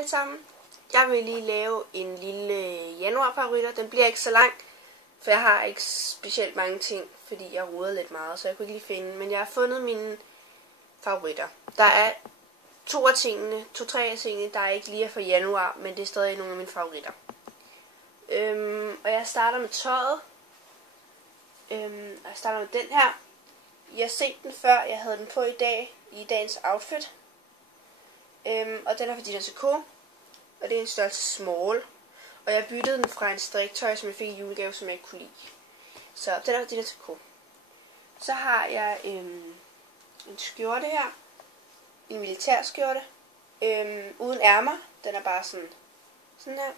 alle sammen. Jeg vil lige lave en lille januarfavoritter. Den bliver ikke så lang, for jeg har ikke specielt mange ting, fordi jeg roder lidt meget, så jeg kunne ikke lige finde. Men jeg har fundet mine favoritter. Der er to-tre af tingene, der ikke lige er for januar, men det er stadig nogle af mine favoritter. Og jeg starter med tøjet. Jeg starter med den her. Jeg har set den før, jeg havde den på i dag, i dagens outfit. Og den er fra Dinner & Co. Og det er en størrelse small. Og jeg byttede den fra en striktøj, som jeg fik i julegave, som jeg ikke kunne lide. Så den er fra Dinner & Co. Så har jeg en skjorte her. En militærskjorte. Uden ærmer. Den er bare sådan her.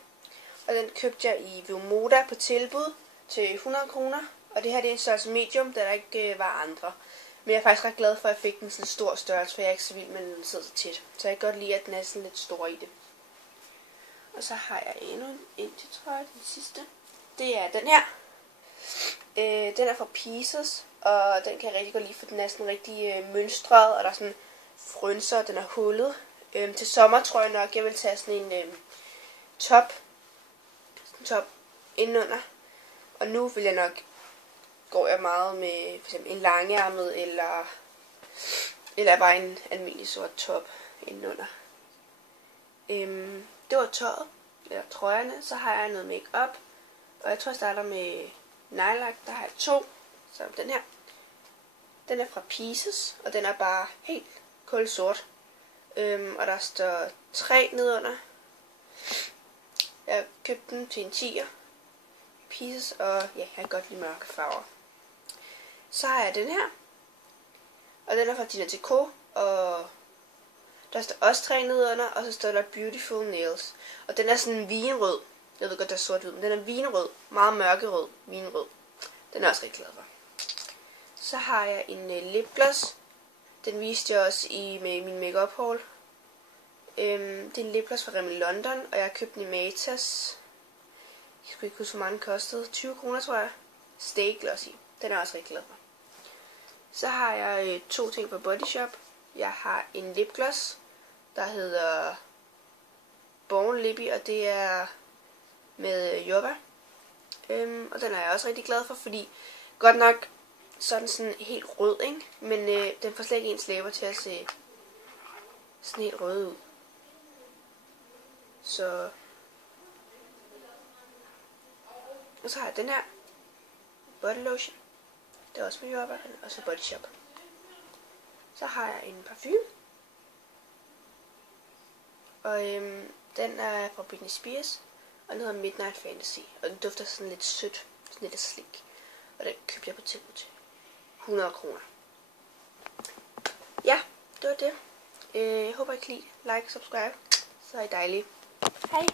Og den købte jeg i Veomoda på tilbud til 100 kroner. Og det her det er en størrelse medium, da der ikke var andre. Men jeg er faktisk ret glad for, at jeg fik den sådan stor størrelse, for jeg er ikke så vild med, at den sidder så tæt. Så jeg kan godt lide, at den er sådan lidt stor i det. Og så har jeg endnu en indtil-trøje, den sidste. Det er den her. Den er fra Pieces, og den kan jeg rigtig godt lide, for den er sådan rigtig mønstret, og der er sådan frynser, og den er hullet. Til sommer tror jeg nok, jeg vil tage sådan en top indenunder. Og nu vil jeg nok går jeg meget med for eksempel en langærmet eller bare en almindelig sort top indenunder. Det var tøjet, eller trøjerne. Så har jeg noget makeup, og jeg tror jeg starter med nejlak. Der har jeg 2, så den her. Den er fra Pieces, og den er bare helt kulsort. Og der står 3 nedunder. Jeg købte den til en 10'er. Pieces, og ja, jeg kan godt lide mørke farver. Så har jeg den her, og den er fra Dinner & Co, og der står også 3 nedunder, og så står der Beautiful Nails. Og den er sådan vinrød. Jeg ved godt, der er sort ud, men den er vinrød. Meget mørkerød vinrød. Den er også rigtig glad for. Så har jeg en lipgloss. Den viste jeg også med min makeup haul. Det er en lipgloss fra Rimmel London, og jeg har købt den i Matas. Jeg skulle ikke huske, hvor meget den kostede. 20 kroner, tror jeg. Stay Glossy. Den er også rigtig glad for. Så har jeg 2 ting fra Body Shop. Jeg har en lipgloss, der hedder Born Lippy, og det er med jordbær. Og den er jeg også rigtig glad for, fordi godt nok så er den sådan helt rød, ikke? Men den får slet ikke ens læber til at se sådan helt rød ud. Så og så har jeg den her body lotion. Det er også med jordbær, og så Body Shop. Så har jeg en parfume. Og den er fra Britney Spears, og den hedder Midnight Fantasy. Og den dufter sådan lidt sødt, sådan lidt slik. Og den købte jeg på tilbud til 100 kroner. Ja, det var det. Jeg håber I kan lide, like og subscribe. Så er I dejlige. Hej!